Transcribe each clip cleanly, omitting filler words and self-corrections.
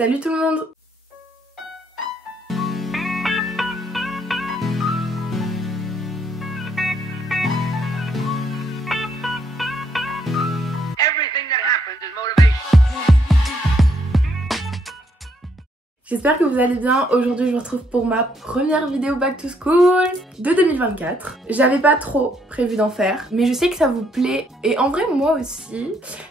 Salut tout le monde! J'espère que vous allez bien. Aujourd'hui je vous retrouve pour ma première vidéo back to school de 2024. J'avais pas trop prévu d'en faire, mais je sais que ça vous plaît et en vrai moi aussi,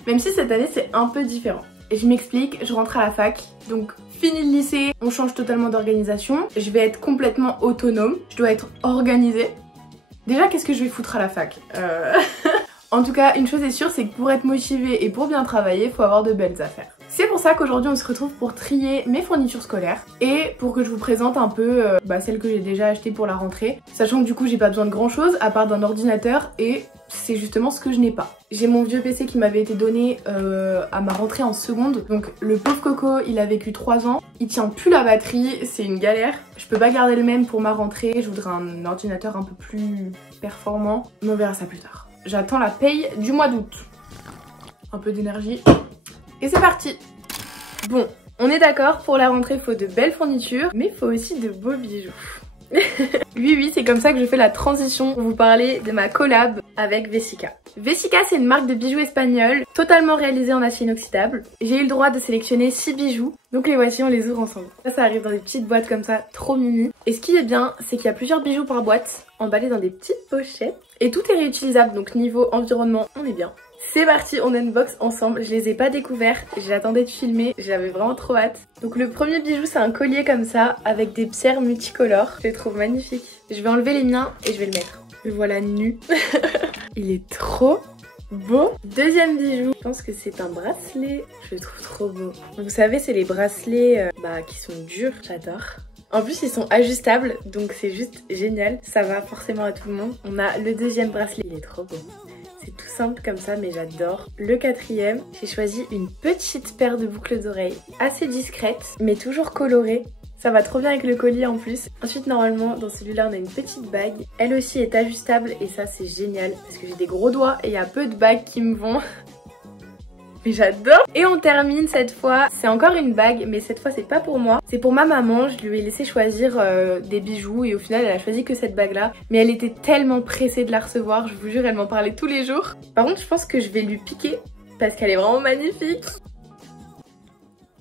même si cette année c'est un peu différent. Et je m'explique, je rentre à la fac, donc fini le lycée, on change totalement d'organisation, je vais être complètement autonome, je dois être organisée. Déjà qu'est-ce que je vais foutre à la fac En tout cas, une chose est sûre, c'est que pour être motivé et pour bien travailler, il faut avoir de belles affaires. C'est pour ça qu'aujourd'hui on se retrouve pour trier mes fournitures scolaires et pour que je vous présente un peu celles que j'ai déjà achetées pour la rentrée, sachant que du coup j'ai pas besoin de grand chose à part d'un ordinateur et c'est justement ce que je n'ai pas. J'ai mon vieux PC qui m'avait été donné à ma rentrée en seconde, donc le pauvre coco il a vécu 3 ans, il tient plus la batterie, c'est une galère. Je peux pas garder le même pour ma rentrée, je voudrais un ordinateur un peu plus performant, mais on verra ça plus tard. J'attends la paye du mois d'août. Un peu d'énergie. Et c'est parti! Bon, on est d'accord, pour la rentrée il faut de belles fournitures, mais il faut aussi de beaux bijoux. Oui, c'est comme ça que je fais la transition pour vous parler de ma collab avec Vesica. Vesica, c'est une marque de bijoux espagnole, totalement réalisée en acier inoxydable. J'ai eu le droit de sélectionner 6 bijoux, donc les voici, on les ouvre ensemble. Ça arrive dans des petites boîtes comme ça, trop mimi. Et ce qui est bien, c'est qu'il y a plusieurs bijoux par boîte, emballés dans des petites pochettes. Et tout est réutilisable, donc niveau environnement, on est bien. C'est parti, on unbox ensemble. Je les ai pas découverts, j'attendais de filmer, j'avais vraiment trop hâte. Donc le premier bijou c'est un collier comme ça avec des pierres multicolores. Je les trouve magnifiques. Je vais enlever les miens et je vais le mettre. Le voilà nu. Il est trop beau. Deuxième bijou, je pense que c'est un bracelet. Je le trouve trop beau. Vous savez c'est les bracelets qui sont durs, j'adore. En plus ils sont ajustables donc c'est juste génial. Ça va forcément à tout le monde. On a le deuxième bracelet, il est trop beau. C'est tout simple comme ça mais j'adore. Le quatrième, j'ai choisi une petite paire de boucles d'oreilles assez discrète mais toujours colorée. Ça va trop bien avec le collier en plus. Ensuite normalement dans celui-là on a une petite bague. Elle aussi est ajustable et ça c'est génial parce que j'ai des gros doigts et il y a peu de bagues qui me vont. Mais j'adore. Et on termine cette fois, c'est encore une bague mais cette fois c'est pas pour moi, c'est pour ma maman. Je lui ai laissé choisir des bijoux et au final elle a choisi que cette bague là. Mais elle était tellement pressée de la recevoir, je vous jure elle m'en parlait tous les jours. Par contre je pense que je vais lui piquer parce qu'elle est vraiment magnifique.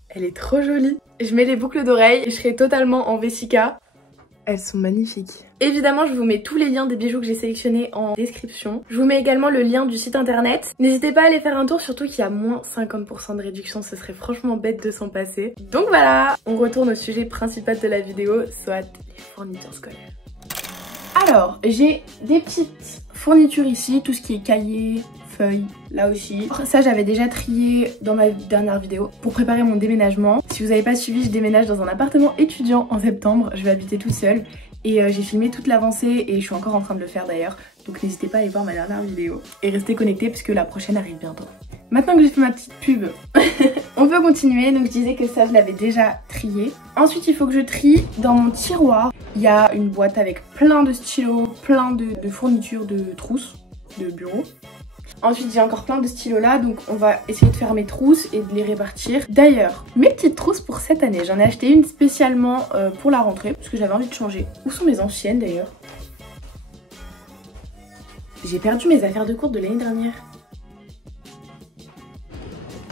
Elle est trop jolie. Je mets les boucles d'oreilles et je serai totalement en Vesica. Elles sont magnifiques. Évidemment, je vous mets tous les liens des bijoux que j'ai sélectionnés en description. Je vous mets également le lien du site internet. N'hésitez pas à aller faire un tour, surtout qu'il y a moins 50% de réduction. Ce serait franchement bête de s'en passer. Donc voilà, on retourne au sujet principal de la vidéo, soit les fournitures scolaires. Alors, j'ai des petites fournitures ici, tout ce qui est cahier, feuilles, là aussi. Ça j'avais déjà trié dans ma dernière vidéo pour préparer mon déménagement. Si vous n'avez pas suivi, je déménage dans un appartement étudiant en septembre. Je vais habiter toute seule et j'ai filmé toute l'avancée et je suis encore en train de le faire d'ailleurs. Donc n'hésitez pas à aller voir ma dernière vidéo et restez connectés parce que la prochaine arrive bientôt. Maintenant que j'ai fait ma petite pub, on peut continuer. Donc je disais que ça je l'avais déjà trié. Ensuite il faut que je trie dans mon tiroir. Il y a une boîte avec plein de stylos, plein de fournitures de trousses de bureau. Ensuite j'ai encore plein de stylos là, donc on va essayer de faire mes trousses et de les répartir. D'ailleurs, mes petites trousses pour cette année, j'en ai acheté une spécialement pour la rentrée parce que j'avais envie de changer. Où sont mes anciennes d'ailleurs? J'ai perdu mes affaires de cours de l'année dernière.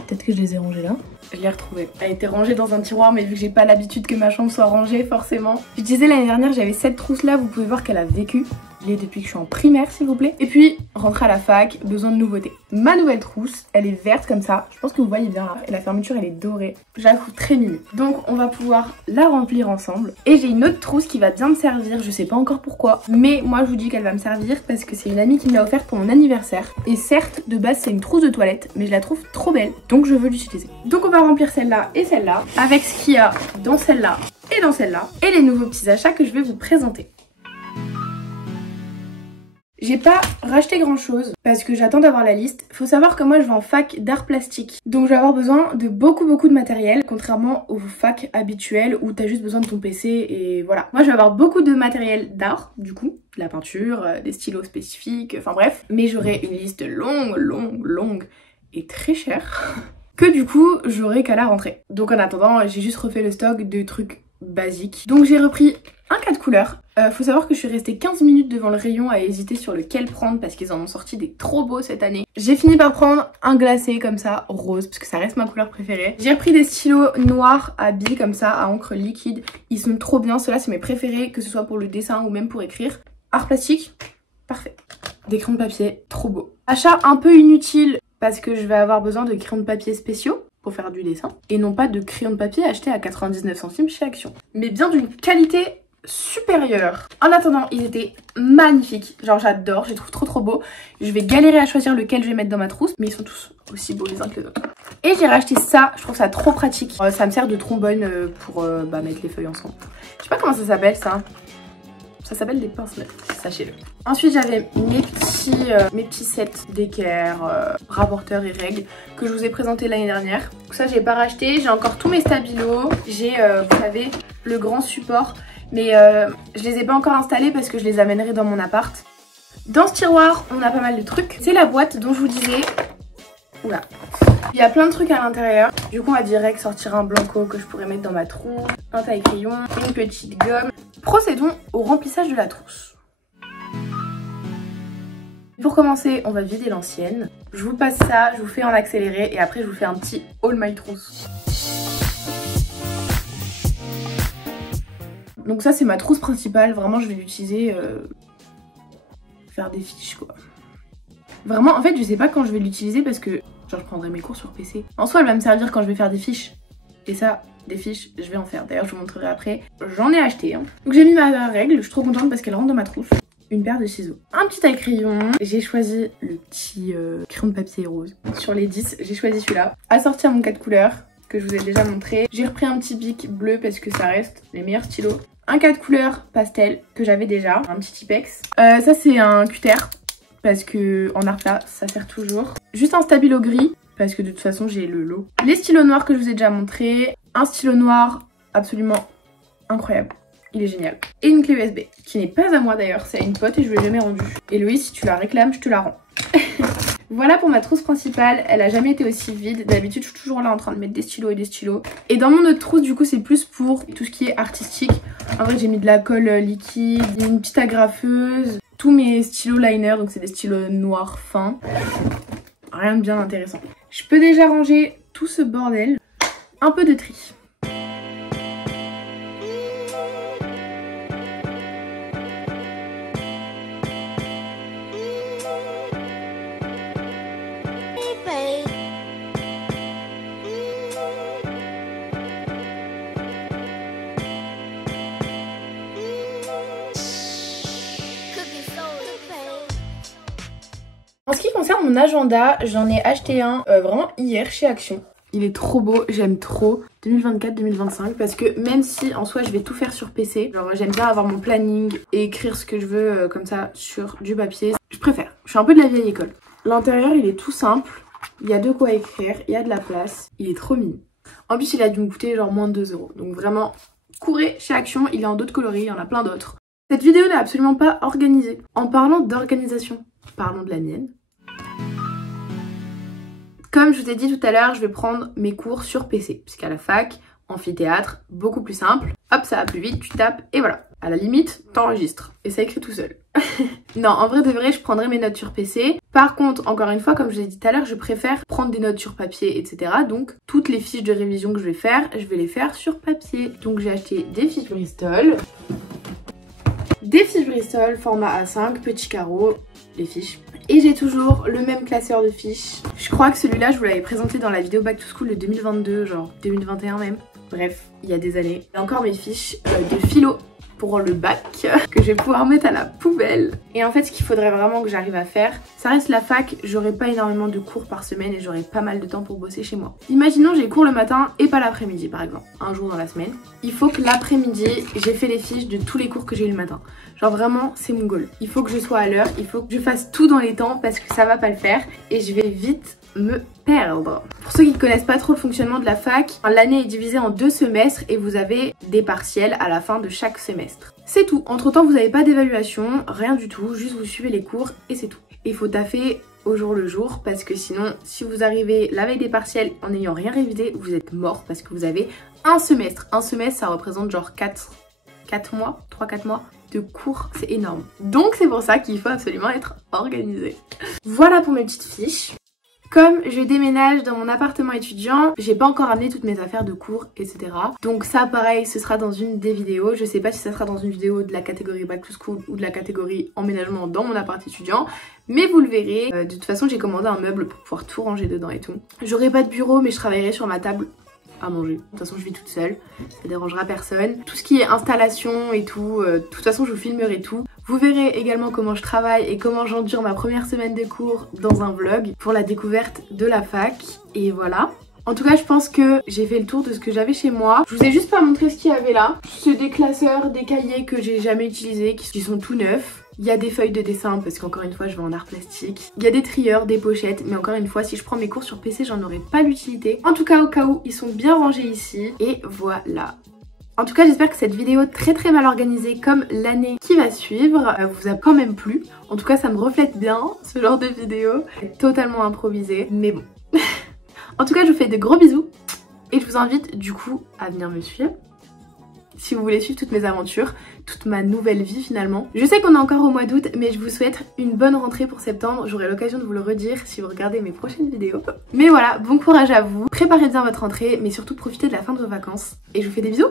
Peut-être que je les ai rangées là. Je l'ai retrouvée. Elle était rangée dans un tiroir mais vu que j'ai pas l'habitude que ma chambre soit rangée forcément. Je disais l'année dernière j'avais cette trousse là, vous pouvez voir qu'elle a vécu. Je l'ai depuis que je suis en primaire s'il vous plaît. Et puis rentrer à la fac, besoin de nouveautés. Ma nouvelle trousse, elle est verte comme ça. Je pense que vous voyez bien là. Et la fermeture elle est dorée. Je la trouve très mimi. Donc on va pouvoir la remplir ensemble. Et j'ai une autre trousse qui va bien me servir. Je sais pas encore pourquoi. Mais moi je vous dis qu'elle va me servir parce que c'est une amie qui me l'a offerte pour mon anniversaire. Et certes de base c'est une trousse de toilette. Mais je la trouve trop belle. Donc je veux l'utiliser. Donc on va remplir celle-là et celle-là. Avec ce qu'il y a dans celle-là et dans celle-là. Et les nouveaux petits achats que je vais vous présenter. J'ai pas racheté grand chose parce que j'attends d'avoir la liste. Faut savoir que moi je vais en fac d'art plastique. Donc je vais avoir besoin de beaucoup de matériel. Contrairement aux facs habituelles où t'as juste besoin de ton PC et voilà. Moi je vais avoir beaucoup de matériel d'art du coup. De la peinture, des stylos spécifiques, enfin bref. Mais j'aurai une liste longue et très chère. que du coup j'aurai qu'à la rentrée. Donc en attendant j'ai juste refait le stock de trucs basiques. Donc j'ai repris un 4 couleurs. Faut savoir que je suis restée 15 minutes devant le rayon à hésiter sur lequel prendre parce qu'ils en ont sorti des trop beaux cette année. J'ai fini par prendre un glacé comme ça, rose, parce que ça reste ma couleur préférée. J'ai repris des stylos noirs à billes comme ça, à encre liquide. Ils sont trop bien, ceux-là c'est mes préférés, que ce soit pour le dessin ou même pour écrire. Art plastique, parfait. Des crayons de papier, trop beaux. Achat un peu inutile parce que je vais avoir besoin de crayons de papier spéciaux pour faire du dessin. Et non pas de crayons de papier achetés à 99 centimes chez Action. Mais bien d'une qualité supérieure. En attendant, ils étaient magnifiques. Genre j'adore, je les trouve trop beaux. Je vais galérer à choisir lequel je vais mettre dans ma trousse, mais ils sont tous aussi beaux les uns que les autres. Et j'ai racheté ça, je trouve ça trop pratique. Ça me sert de trombone pour mettre les feuilles ensemble. Je sais pas comment ça s'appelle ça. Ça s'appelle des pince-nez, sachez-le. Ensuite j'avais mes petits sets d'équerre, rapporteurs et règles que je vous ai présenté l'année dernière. Donc ça j'ai pas racheté, j'ai encore tous mes stabilos. J'ai, vous savez, le grand support. Mais je les ai pas encore installés parce que je les amènerai dans mon appart. Dans ce tiroir, on a pas mal de trucs. C'est la boîte dont je vous disais. Oula. Il y a plein de trucs à l'intérieur. Du coup, on va direct sortir un blanco que je pourrais mettre dans ma trousse, un taille-crayon, une petite gomme. Procédons au remplissage de la trousse. Pour commencer, on va vider l'ancienne. Je vous passe ça, je vous fais en accéléré et après je vous fais un petit haul my trousse. Donc ça c'est ma trousse principale, vraiment je vais l'utiliser faire des fiches quoi. Vraiment en fait je sais pas quand je vais l'utiliser parce que genre je prendrai mes cours sur PC. En soi elle va me servir quand je vais faire des fiches. Et ça, des fiches, je vais en faire. D'ailleurs je vous montrerai après. J'en ai acheté hein. Donc j'ai mis ma règle, je suis trop contente parce qu'elle rentre dans ma trousse. Une paire de ciseaux, un petit taille-crayon. J'ai choisi le petit crayon de papier rose. Sur les 10, j'ai choisi celui-là. Assorti à mon 4 couleurs que je vous ai déjà montré. J'ai repris un petit bic bleu parce que ça reste les meilleurs stylos. Un 4 couleurs pastel que j'avais déjà, un petit Tipex. Ça c'est un cutter parce que en art plat ça sert toujours. Juste un stabilo gris parce que de toute façon j'ai le lot. Les stylos noirs que je vous ai déjà montré. Un stylo noir absolument incroyable. Il est génial. Et une clé USB qui n'est pas à moi d'ailleurs, c'est à une pote et je ne l'ai jamais rendue. Et Louis, si tu la réclames, je te la rends. Voilà pour ma trousse principale, elle a jamais été aussi vide. D'habitude je suis toujours là en train de mettre des stylos et des stylos. Et dans mon autre trousse du coup c'est plus pour tout ce qui est artistique. En vrai j'ai mis de la colle liquide, une petite agrafeuse, tous mes stylos liner, donc c'est des stylos noirs fins. Rien de bien intéressant. Je peux déjà ranger tout ce bordel. Un peu de tri. En ce qui concerne mon agenda, j'en ai acheté un vraiment hier chez Action. Il est trop beau, j'aime trop 2024-2025 parce que même si en soi je vais tout faire sur PC, genre j'aime bien avoir mon planning et écrire ce que je veux comme ça sur du papier. Je préfère, je suis un peu de la vieille école. L'intérieur il est tout simple, il y a de quoi écrire, il y a de la place, il est trop mignon. En plus il a dû me coûter genre moins de 2 €. Donc vraiment, courez chez Action, il est en d'autres coloris, il y en a plein d'autres. Cette vidéo n'est absolument pas organisée. En parlant d'organisation, parlons de la mienne. Comme je vous ai dit tout à l'heure, je vais prendre mes cours sur PC. Puisqu'à la fac, amphithéâtre, beaucoup plus simple. Hop, ça va plus vite, tu tapes et voilà. À la limite, t'enregistres. Et ça écrit tout seul. Non, en vrai de vrai, je prendrai mes notes sur PC. Par contre, encore une fois, comme je vous ai dit tout à l'heure, je préfère prendre des notes sur papier, etc. Donc, toutes les fiches de révision que je vais les faire sur papier. Donc, j'ai acheté des fiches Bristol. Des fiches Bristol, format A5, petit carreau, les fiches. Et j'ai toujours le même classeur de fiches. Je crois que celui-là, je vous l'avais présenté dans la vidéo Back to School de 2022, genre 2021 même. Bref, il y a des années. Et encore mes fiches de philo pour le bac que je vais pouvoir mettre à la poubelle. Et en fait, ce qu'il faudrait vraiment que j'arrive à faire, ça reste la fac, j'aurai pas énormément de cours par semaine et j'aurai pas mal de temps pour bosser chez moi. Imaginons j'ai cours le matin et pas l'après-midi par exemple, un jour dans la semaine. Il faut que l'après-midi, j'ai fait les fiches de tous les cours que j'ai eu le matin. Genre vraiment, c'est mon goal. Il faut que je sois à l'heure, il faut que je fasse tout dans les temps parce que ça va pas le faire et je vais vite me perdre. Pour ceux qui ne connaissent pas trop le fonctionnement de la fac, l'année est divisée en 2 semestres et vous avez des partiels à la fin de chaque semestre. C'est tout. Entre temps, vous n'avez pas d'évaluation, rien du tout, juste vous suivez les cours et c'est tout. Il faut taffer au jour le jour parce que sinon si vous arrivez la veille des partiels en n'ayant rien révisé, vous êtes mort parce que vous avez un semestre. Un semestre ça représente genre 4 mois, 3-4 mois de cours, c'est énorme. Donc c'est pour ça qu'il faut absolument être organisé. Voilà pour mes petites fiches. Comme je déménage dans mon appartement étudiant, j'ai pas encore amené toutes mes affaires de cours, etc. Donc ça pareil, ce sera dans une des vidéos. Je sais pas si ça sera dans une vidéo de la catégorie Back to School ou de la catégorie emménagement dans mon appart étudiant. Mais vous le verrez. De toute façon j'ai commandé un meuble pour pouvoir tout ranger dedans et tout. J'aurai pas de bureau mais je travaillerai sur ma table à manger. De toute façon je vis toute seule, ça dérangera personne. Tout ce qui est installation et tout, de toute façon je vous filmerai tout. Vous verrez également comment je travaille et comment j'endure ma première semaine de cours dans un vlog pour la découverte de la fac. Et voilà. En tout cas je pense que j'ai fait le tour de ce que j'avais chez moi. Je vous ai juste pas montré ce qu'il y avait là. C'est des classeurs, des cahiers que j'ai jamais utilisés, qui sont tout neufs. Il y a des feuilles de dessin parce qu'encore une fois je vais en art plastique. Il y a des trieurs, des pochettes, mais encore une fois si je prends mes cours sur PC j'en aurai pas l'utilité. En tout cas au cas où ils sont bien rangés ici. Et voilà. En tout cas j'espère que cette vidéo très mal organisée comme l'année qui va suivre vous a quand même plu. En tout cas ça me reflète bien ce genre de vidéo. Totalement improvisée mais bon. En tout cas je vous fais de gros bisous. Et je vous invite du coup à venir me suivre. Si vous voulez suivre toutes mes aventures, toute ma nouvelle vie finalement. Je sais qu'on est encore au mois d'août, mais je vous souhaite une bonne rentrée pour septembre. J'aurai l'occasion de vous le redire si vous regardez mes prochaines vidéos. Mais voilà, bon courage à vous. Préparez bien votre rentrée, mais surtout profitez de la fin de vos vacances. Et je vous fais des bisous.